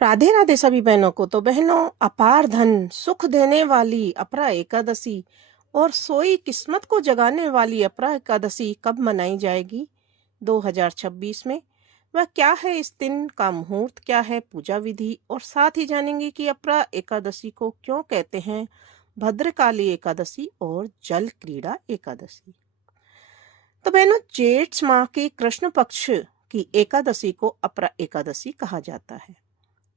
राधे राधे सभी बहनों को। तो बहनों, अपार धन सुख देने वाली अपरा एकादशी और सोई किस्मत को जगाने वाली अपरा एकादशी कब मनाई जाएगी 2026 में? वह क्या है, इस दिन का मुहूर्त क्या है, पूजा विधि, और साथ ही जानेंगे कि अपरा एकादशी को क्यों कहते हैं भद्रकाली एकादशी और जल क्रीड़ा एकादशी। तो बहनों, जेठ माह के कृष्ण पक्ष की एकादशी को अपरा एकादशी कहा जाता है।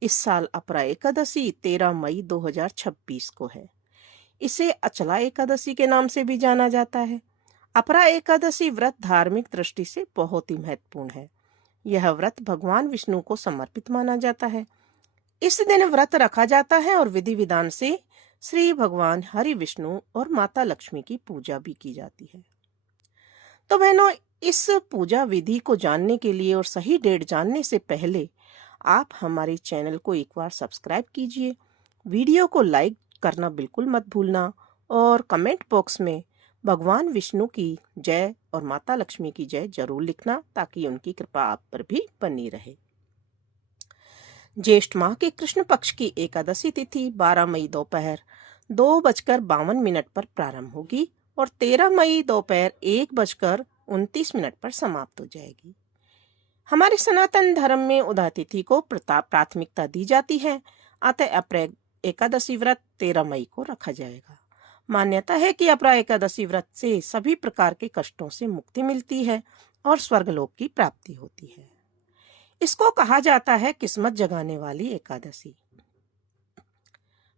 इस साल अपरा एकादशी 13 मई 2026 को है। इसे अचला एकादशी के नाम से भी जाना जाता है। अपरा एकादशी व्रत धार्मिक दृष्टि से बहुत ही महत्वपूर्ण है। यह व्रत भगवान विष्णु को समर्पित माना जाता है। इस दिन व्रत रखा जाता है और विधि विधान से श्री भगवान हरि विष्णु और माता लक्ष्मी की पूजा भी की जाती है। तो बहनों, इस पूजा विधि को जानने के लिए और सही डेट जानने से पहले आप हमारे चैनल को एक बार सब्सक्राइब कीजिए, वीडियो को लाइक करना बिल्कुल मत भूलना और कमेंट बॉक्स में भगवान विष्णु की जय और माता लक्ष्मी की जय जरूर लिखना, ताकि उनकी कृपा आप पर भी बनी रहे। ज्येष्ठ माह के कृष्ण पक्ष की एकादशी तिथि 12 मई दोपहर 2:52 पर प्रारंभ होगी और 13 मई दोपहर 1:29 पर समाप्त हो जाएगी। हमारे सनातन धर्म में उदय तिथि को प्राथमिकता दी जाती है, अतः अपरा एकादशी व्रत 13 मई को रखा जाएगा। मान्यता है कि अपरा एकादशी व्रत से सभी प्रकार के कष्टों से मुक्ति मिलती है और स्वर्गलोक की प्राप्ति होती है। इसको कहा जाता है किस्मत जगाने वाली एकादशी।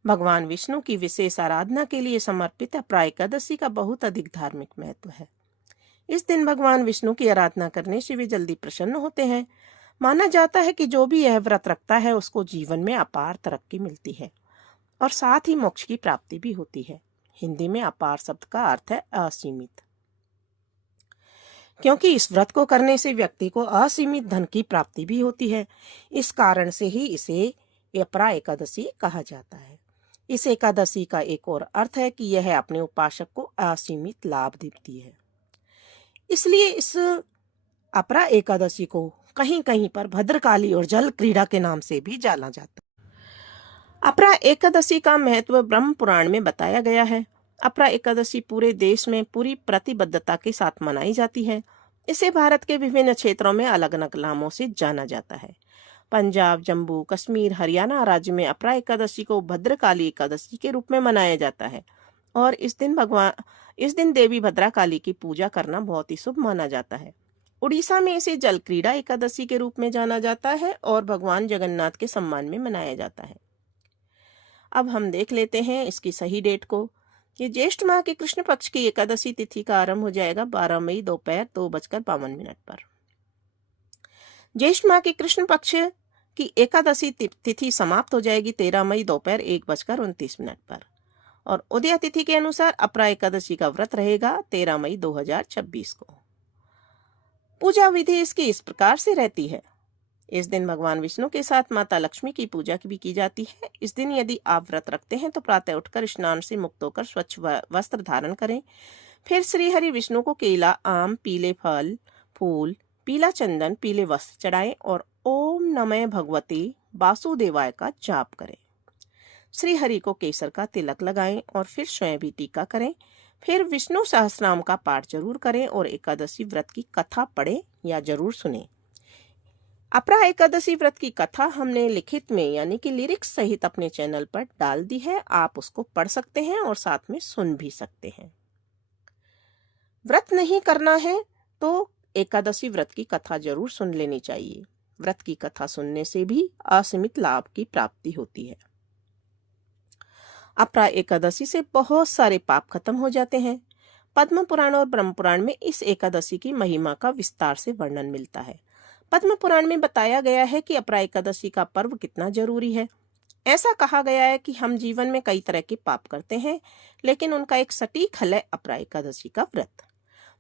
भगवान विष्णु की विशेष आराधना के लिए समर्पित अपरा एकादशी का बहुत अधिक धार्मिक महत्व है। इस दिन भगवान विष्णु की आराधना करने से वे जल्दी प्रसन्न होते हैं। माना जाता है कि जो भी यह व्रत रखता है उसको जीवन में अपार तरक्की मिलती है और साथ ही मोक्ष की प्राप्ति भी होती है। हिंदी में अपार शब्द का अर्थ है असीमित, क्योंकि इस व्रत को करने से व्यक्ति को असीमित धन की प्राप्ति भी होती है। इस कारण से ही इसे अपरा एकादशी कहा जाता है। इस एकादशी का एक और अर्थ है कि यह अपने उपासक को असीमित लाभ देती है। इसलिए इस अपरा एकादशी को कहीं कहीं पर भद्रकाली और जल क्रीड़ा के नाम से भी जाना जाता है। अपरा एकादशी का महत्व ब्रह्म पुराण में बताया गया है। अपरा एकादशी पूरे देश में पूरी प्रतिबद्धता के साथ मनाई जाती है। इसे भारत के विभिन्न क्षेत्रों में अलग अलग नामों से जाना जाता है। पंजाब, जम्मू कश्मीर, हरियाणा राज्य में अपरा एकादशी को भद्रकाली एकादशी के रूप में मनाया जाता है और इस दिन देवी भद्रकाली की पूजा करना बहुत ही शुभ माना जाता है। उड़ीसा में इसे जल क्रीड़ा एकादशी के रूप में जाना जाता है और भगवान जगन्नाथ के सम्मान में मनाया जाता है। अब हम देख लेते हैं इसकी सही डेट को। ये ज्येष्ठ माह के कृष्ण पक्ष की एकादशी तिथि का आरंभ हो जाएगा 12 मई दोपहर 2:52 पर। ज्येष्ठ माह के कृष्ण पक्ष की एकादशी तिथि समाप्त हो जाएगी 13 मई दोपहर 1:29 पर और उदय तिथि के अनुसार अपरा एकादशी का व्रत रहेगा 13 मई 2026 को। पूजा विधि इसकी इस प्रकार से रहती है। इस दिन भगवान विष्णु के साथ माता लक्ष्मी की पूजा भी की जाती है। इस दिन यदि आप व्रत रखते हैं तो प्रातः उठकर स्नान से मुक्त होकर स्वच्छ वस्त्र धारण करें। फिर श्री हरि विष्णु को केला, आम, पीले फल, फूल, पीला चंदन, पीले वस्त्र चढ़ाएं और ओम नमः भगवते वासुदेवाय का जाप करें। श्री हरि को केसर का तिलक लगाएं और फिर स्वयं भी टीका करें। फिर विष्णु सहस्रनाम का पाठ जरूर करें और एकादशी व्रत की कथा पढ़ें या जरूर सुने। अपरा एकादशी व्रत की कथा हमने लिखित में यानी कि लिरिक्स सहित अपने चैनल पर डाल दी है। आप उसको पढ़ सकते हैं और साथ में सुन भी सकते हैं। व्रत नहीं करना है तो एकादशी व्रत की कथा जरूर सुन लेनी चाहिए। व्रत की कथा सुनने से भी असीमित लाभ की प्राप्ति होती है। अपरा एकादशी से बहुत सारे पाप खत्म हो जाते हैं। पद्म पुराण और ब्रह्म पुराण में इस एकादशी की महिमा का विस्तार से वर्णन मिलता है। पद्म पुराण में बताया गया है कि अपरा एकादशी का पर्व कितना जरूरी है। ऐसा कहा गया है कि हम जीवन में कई तरह के पाप करते हैं, लेकिन उनका एक सटीक हल है अपरा एकादशी का व्रत।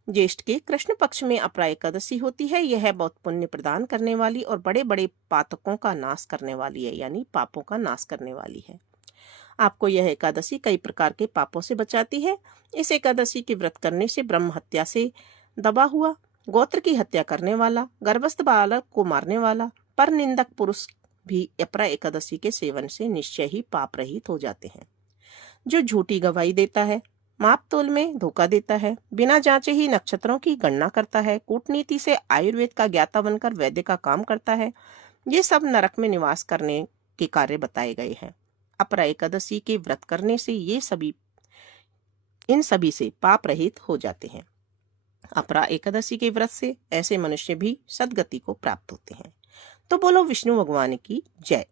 ज्येष्ठ के कृष्ण पक्ष में अपरा एकादशी होती है। यह बहुत पुण्य प्रदान करने वाली और बड़े बड़े पातकों का नाश करने वाली है, यानी पापों का नाश करने वाली है। आपको यह एकादशी कई प्रकार के पापों से बचाती है। इस एकादशी के व्रत करने से ब्रह्म हत्या से दबा हुआ, गोत्र की हत्या करने वाला, गर्भस्थ बालक को मारने वाला, पर निंदक पुरुष भी अपरा एकादशी के सेवन से निश्चय ही पाप रहित हो जाते हैं। जो झूठी गवाही देता है, माप तोल में धोखा देता है, बिना जांचे ही नक्षत्रों की गणना करता है, कूटनीति से आयुर्वेद का ज्ञाता बनकर वैद्य का काम करता है, ये सब नरक में निवास करने के कार्य बताए गए हैं। अपरा एकादशी के व्रत करने से इन सभी से पाप रहित हो जाते हैं। अपरा एकादशी के व्रत से ऐसे मनुष्य भी सदगति को प्राप्त होते हैं। तो बोलो विष्णु भगवान की जय।